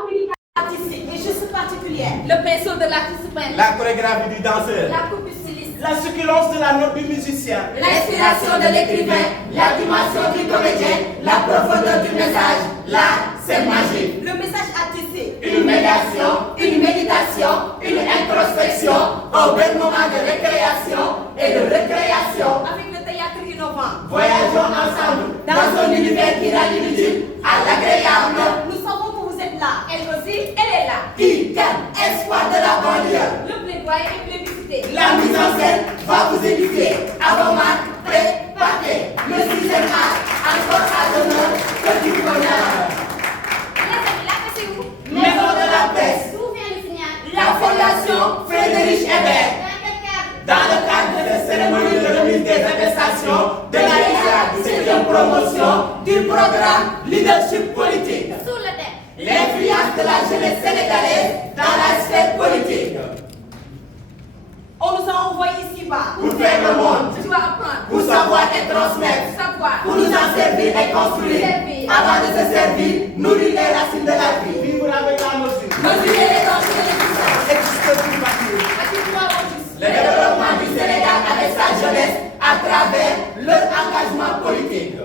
artistique est juste particulière. Le pinceau de l'artiste peintre. La chorégraphie du danseur. La coupe du styliste. La succulence de la note du musicien. L'inspiration de l'écrivain, la dimension du comédien, la profondeur du message. Là, c'est magique. Le message artistique. Une médiation, une méditation, une introspection, un bel moment de récréation et de récréation. Avec le théâtre innovant. Voyageons ensemble dans un univers qui rallie l'utile à l'agréable. Nous savons que vous êtes là. Elle aussi, elle est là. ICANN, espoir de la banlieue. Le plaidoyer est plébiscité. La mise en scène va vous éduquer. À vos marques, prêts, partez. Le 6e art, encore à l'honneur, petit bonheur. Les amis, là, c'est où? Maison de la presse. D'où vient le signal? La Fondation Frédéric Ebert. Dans le cadre de la cérémonie de remise des attestations de la ISA 7e promotion du programme Leadership politique. Sous le thème. L'influence de la jeunesse sénégalaise dans la sphère politique. On nous a envoyés ici-bas. Pour faire le monde, Tu dois apprendre. pour savoir et transmettre, Savoir. pour nous en servir et construire. Avant de se servir, nourrir les racines de la vie. Vivre avec la mesure. Mesurer les enjeux de l'existence. Exister pour bâtir. Le développement du Sénégal avec sa jeunesse à travers leur engagement politique.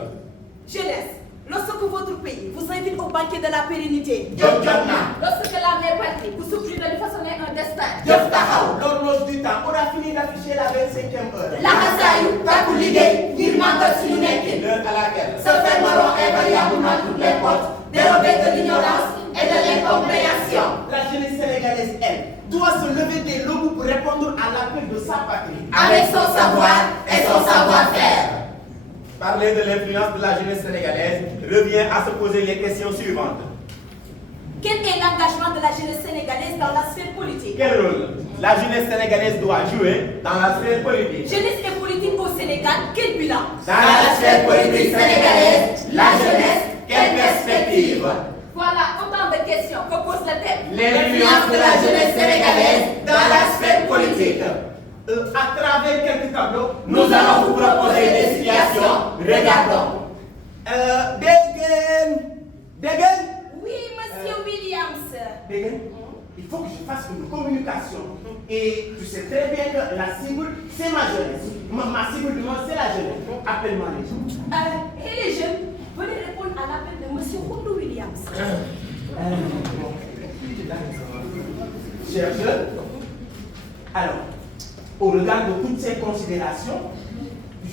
Jeunesse, lorsque votre pays vous invite au banquet de la pérennité, Jot jot na, lorsque la mère patrie vous supplie de lui façonner un destin, jëf taxaw, L'horloge du temps. On a fini d'afficher la 25e heure. laxasaayu takku liggéey ngir màggal suñu nekkin. L'heure à laquelle Se fermeront invariablement toutes les portes dérobées de l'ignorance et de l'incompréhension. la jeunesse sénégalaise, elle, doit se lever des lobes pour répondre à l'appel de sa patrie. Avec son savoir et son savoir-faire. Parler de l'influence de la jeunesse sénégalaise revient à se poser les questions suivantes. quel est l'engagement de la jeunesse sénégalaise dans la sphère politique? Quel rôle la jeunesse sénégalaise doit jouer dans la sphère politique? Jeunesse et politique au Sénégal, quel bilan? Dans la sphère politique sénégalaise, la jeunesse, quelle perspective? Voilà autant de questions que pose le thème. L'influence de la jeunesse sénégalaise dans la sphère politique. À travers quelques tableaux, Nous allons vous proposer des situations. Regardons. Degen, Oui, monsieur Williams. Degen, il faut que je fasse une communication. Et tu sais très bien que la cible, c'est ma jeunesse. Ma cible du monde, c'est la jeunesse. Appelle-moi les gens. Et les jeunes, venez répondre à l'appel de monsieur Koundou Williams. Chers jeunes, alors, au regard de toutes ces considérations,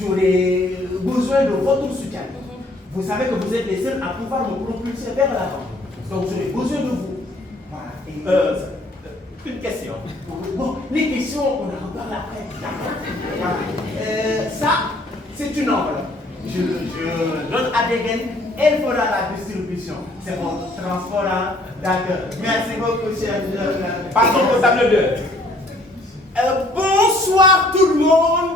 j'aurais besoin de votre soutien. Vous savez que vous êtes les seuls à pouvoir me propulser vers l'avant. Donc j'aurais besoin de vous. Voilà. Et, Une question. bon, les questions, on en reparle après. Voilà. Ça, c'est une enveloppe. Je donne à Degen, elle fera la distribution. C'est votre transport. Hein? D'accord. Merci beaucoup, cher. Passons au table 2. Bonsoir tout le monde.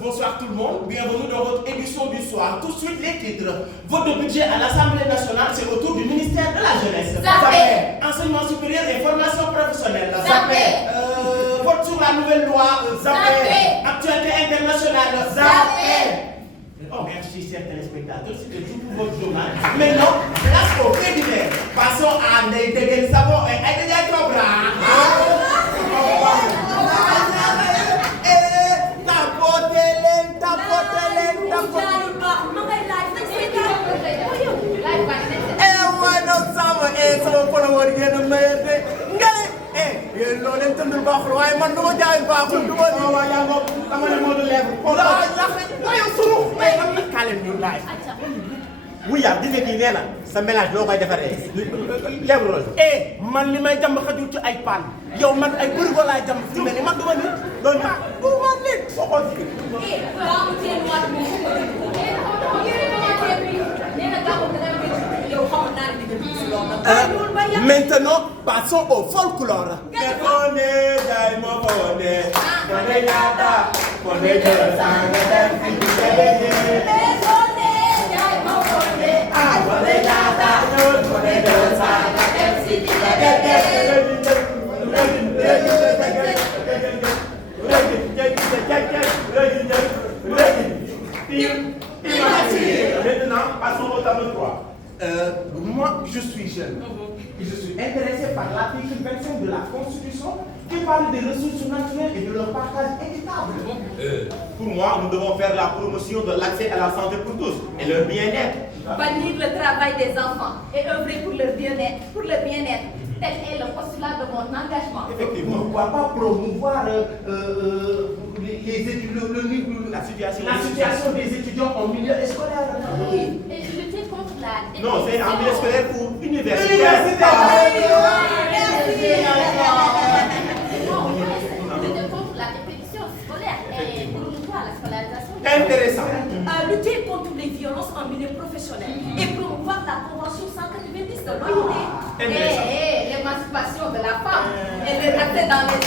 Bonsoir tout le monde. Bienvenue dans votre édition du soir. Tout de suite les titres. Vote de budget à l'Assemblée nationale, c'est autour du ministère de la Jeunesse. Zappé. Enseignement supérieur et formation professionnelle. Zappé. Vote sur la nouvelle loi. Zappé. Actualité internationale. Zappé. Oh, merci, chers téléspectateurs, c'était tout pour votre journal. Maintenant, place au fait divers. Passons à Degen Savon et Aïdja Cobra. Sama follower ngeen maye de ngale yéen loo leen tëndul baaxul waaye man du ma jaay baaxul du ma nii waaye yaa ngoog dama ne moo du lèvre laa waaye sunu waaye am na kaaleen ñu laay wuy yaa gis nga kii nee na sa mélange loo koy defaree lèvre rose. man li may jàmb xajul ci ay paan yow man ay bërigo laay jàmb fi mel ni man du ma nit loolu ma du ma nit boo xool si Gaamu teen waat moom fu ma nee na gaamu dana métti yow xamoon naa ne dina si loolu. maintenant passons au folklore. Fone jaay ma fone. Fone ñaata. Fone jël sanga dem fi ñu jëlee. Fone jaay ma fone. Fone ñaata. Fone jël sanga dem fi ñu jëlee. Maintenant, passons au tableau 3. Moi, je suis jeune. Et je suis intéressé par l'article 25 de la Constitution qui parle des ressources naturelles et de leur partage équitable. Pour moi, nous devons faire la promotion de l'accès à la santé pour tous et leur bien-être. Bannir le travail des enfants et œuvrer pour leur bien-être, tel est le postulat de mon engagement. Effectivement. Pourquoi pas promouvoir La situation des étudiants en milieu scolaire? Oui, et je lutte contre la déperdition. Non, c'est en milieu scolaire pour universitaire. Non, je lutte contre la déperdition scolaire et promouvoir la scolarisation. Intéressant. Lutter contre les violences en milieu professionnel et promouvoir la Convention 190 de l'OIT. Et l'émancipation de la femme et le accès dans les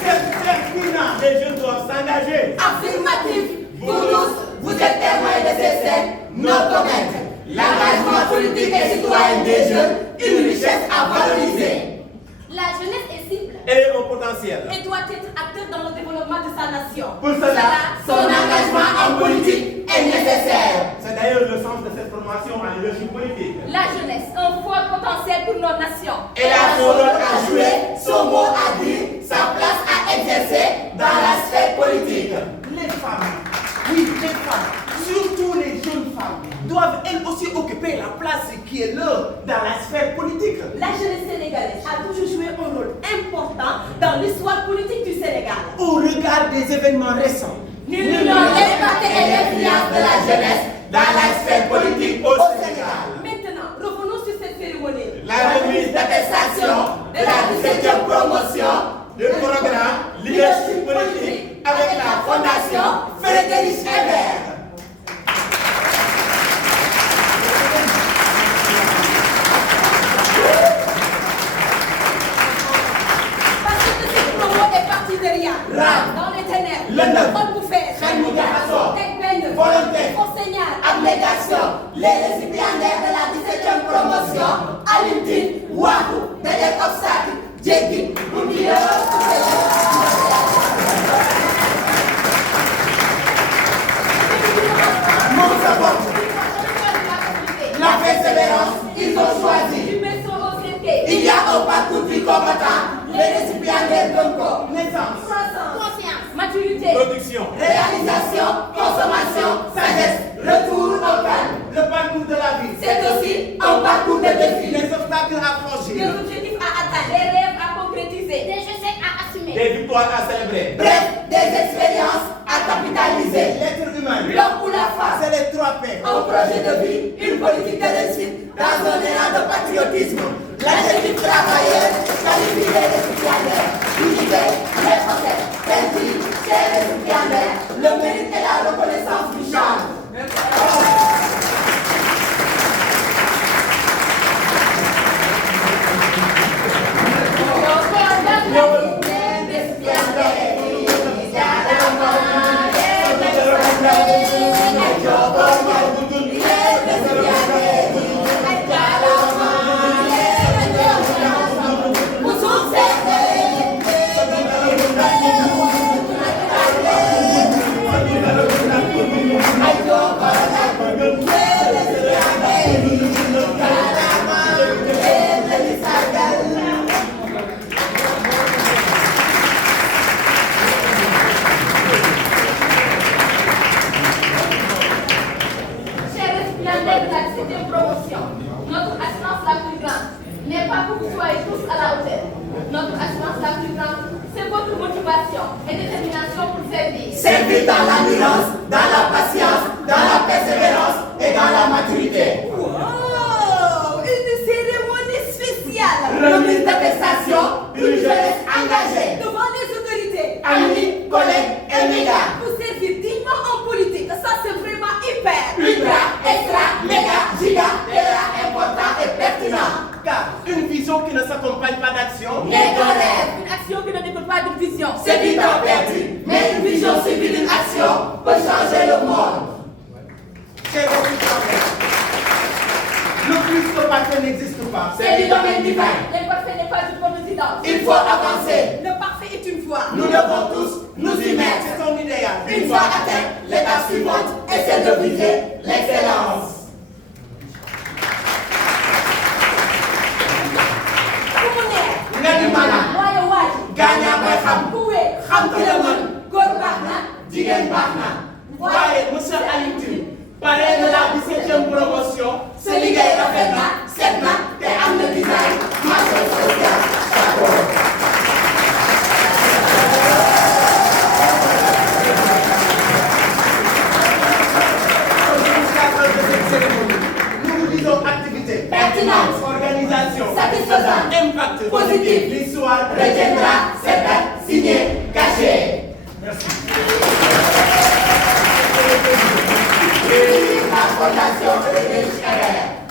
C'est pertinent. Les jeunes doivent s'engager. Affirmatif. Vous tous, vous êtes témoins de ces scènes non communes. L'engagement politique et citoyen des jeunes, une richesse à valoriser. La jeunesse est cible Et au potentiel. et doit être acteur dans le développement de sa nation. Pour cela, Son engagement en politique est nécessaire. c'est d'ailleurs le sens de cette formation en leadership politique. La jeunesse, un fort potentiel pour nos nations. Elle a son rôle à jouer, son mot à dire, sa place à exercer dans la sphère politique. Les femmes, oui, les femmes, surtout les jeunes femmes, doivent elles aussi occuper la place qui est leur dans la sphère politique. La jeunesse sénégalaise a toujours joué un rôle important dans l'histoire politique du Sénégal. Au regard des événements récents, L'union, l'impact et l'influence de la jeunesse dans la sphère politique au Sénégal. Maintenant, revenons sur cette cérémonie. La remise d'attestation de la 17e promotion Le programme leadership politique avec la Fondation Frédéric Ebert. Parce que cette promo est partie de rien. Dans les ténèbres. Lëndëm. Xol bu fees. Xel mu jaxasoo. Teg benn. Volonté. Enseignant. Abnégation, les récipiendaires de la 17e promotion, Alioune Tine, waaxu, dajeek obstacle, jéggi, buntu moom sa bopp. La persévérance, ils ont choisi. Il y a un parcours du combattant, les récipiendaires gëm ko. naissance, Conscience. Maturité. Production. Réalisation, consommation, sagesse, retour au calme. le parcours de la vie, C'est aussi un parcours de défi. les obstacles à franchir, Des objectifs à atteindre. Des rêves à concrétiser. Des échecs à assumer. Des victoires à célébrer. Bref, des expériences à capitaliser. l'être humain, L'homme ou la femme, c'est les 3 P. un projet de vie, une politique de réussite, dans un élan de patriotisme. L'adjectif travailleur qualifie les récipiendaires, l'unité, les procès, peinture, chez les récipiendaires, le mérite et la reconnaissance du charme. Chers récipiendaires de la 17e promotion, notre assurance la plus grande n'est pas que vous soyez tous à la hauteur. Notre assurance la plus grande, c'est votre motivation et détermination pour servir. Servir dans l'endurance, dans la patience, dans la persévérance et dans la maturité. Wow! Une cérémonie spéciale Remise d'attestation, une jeunesse engagée. devant les autorités. Amis, collègues et médias. Pour servir dignement en politique, ça c'est vraiment hyper. Ultra, extra, méga, giga, téra, important et pertinent. Car une vision qui ne s'accompagne pas d'action, N'est qu'un rêve. Une action qui ne dépend pas d'une vision. C'est du temps perdu, mais une vision suivie d'une action peut changer le monde. c'est votre travail. Le plus que parfait n'existe pas. C'est du domaine divin. L'imparfait n'est pas une coïncidence. Il faut avancer. Le parfait est une voie. Nous devons tous nous y mettre. C'est son idéal. Une fois atteint, l'étape suivante est celle de viser l'excellence. pertinente, organisation, satisfaisante, impact positif, l'histoire retiendra cette date signée, cachée. Merci. La Fondation Frédéric Ebert.